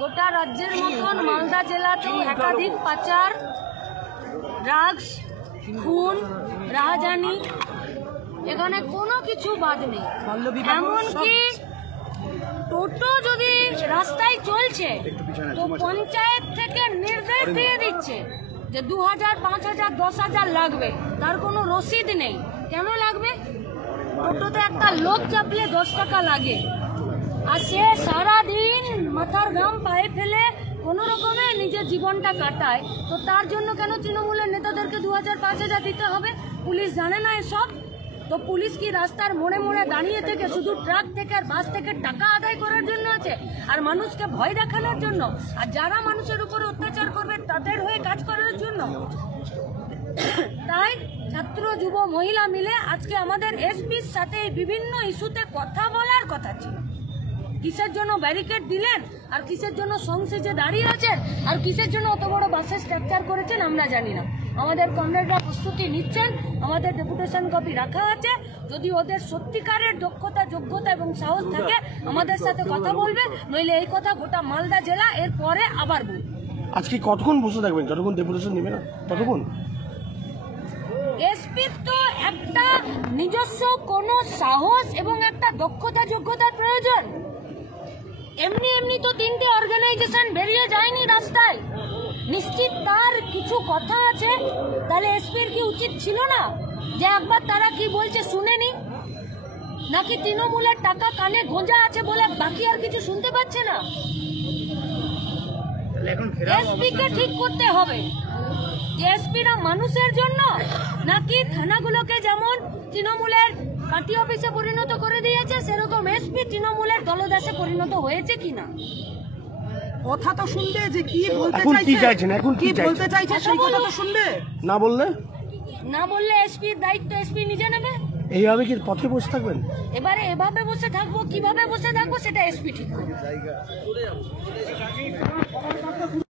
গোটা রাজ্যের মতন মালদা জেলাতেও একাধিক পাচার, ড্রাগস, খুন, রাহাজানি, এখানে কোনো কিছু বাদ নেই। এমনকি টোটো যদি রাস্তায় চলছে তো পঞ্চায়েত থেকে নির্দেশ দিয়ে দিচ্ছে যে 2000, 5000, 10,000 লাগবে, তার কোনো রসিদ নেই। কেন লাগবে? টোটোতে একটা লোক চাপলে 10 টাকা লাগে, আর সে সারাদিন মাথার ঘাম পায়ে ফেলে কোনো রকমে নিজের জীবনটা কাটায়। তো তার জন্য কেন তৃণমূলের নেতাদেরকে 2000, 5000 দিতে হবে? পুলিশ জানে না এসব? তো পুলিশ কি রাস্তার মোড়ে মোড়ে দাঁড়িয়ে থেকে শুধু ট্রাক থেকে আর বাস থেকে টাকা আদায় করার জন্য আছে, আর মানুষকে ভয় দেখানোর জন্য, আর যারা মানুষের উপর অত্যাচার করবে তাদের হয়ে কাজ করার জন্য? তাই ছাত্র, যুব, মহিলা মিলে আজকে আমাদের এসপির সাথে বিভিন্ন ইস্যুতে কথা বলার কথা ছিল। কিসের জন্য ব্যারিকেড দিলেন, আর কিসের জন্য সংসেজে দাঁড়িয়ে আছেন, আর কিসের জন্য অত বড় বাসের স্ট্রাকচার করেছেন আমরা জানি না। আমাদের কমরেডরা প্রস্তুতি নিচ্ছেন, আমাদের ডেপুটেশন কপি রাখা আছে। যদি ওদের সত্যিকারের দক্ষতা, যোগ্যতা এবং সাহস থাকে আমাদের সাথে কথা বলবে, নইলে এই কথা গোটা মালদা জেলা এর পরে আবার বলবে। আজকে কতক্ষণ বসে থাকবেন? যতক্ষণ ডেপুটেশন নেবে না ততক্ষণ? এসপির তো একটা নিজস্ব কোনো সাহস এবং একটা দক্ষতা, যোগ্যতার প্রয়োজন। এমনি এমনি তো 3টে অর্গানাইজেশন বেরিয়ে যায়নি রাস্তায়, নিশ্চিত তার কিছু কথা আছে। তাহলে এসপির কি উচিত ছিল না যে একবার তারা কি বলছে শুনেনি? নাকি তৃণমূলের টাকা কানে গোঁজা আছে বলে বাকি আর কিছু শুনতে পাচ্ছে না? এসপিকে ঠিক করতে হবে যে এসপিরা মানুষের জন্য, নাকি থানাগুলোকে যেমন তৃণমূলের পার্টি অফিসে পরিণত করে দিয়েছে সেরকম এসপি তৃণমূলের দলদাসে পরিণত হয়েছে কিনা। কথা তো শুনবে যে কি বলতে এখন কি চাইছেন? এখন কি বলতে চাইছে সেই কথা তো শুনবে। না বললে এসপির দায়িত্ব এসপি নিজে নেবে। এইভাবে কি পথে বসে থাকবেন? এবারে এভাবে বসে থাকবো, কিভাবে বসে থাকবো সেটা এসপি ঠিক করবে।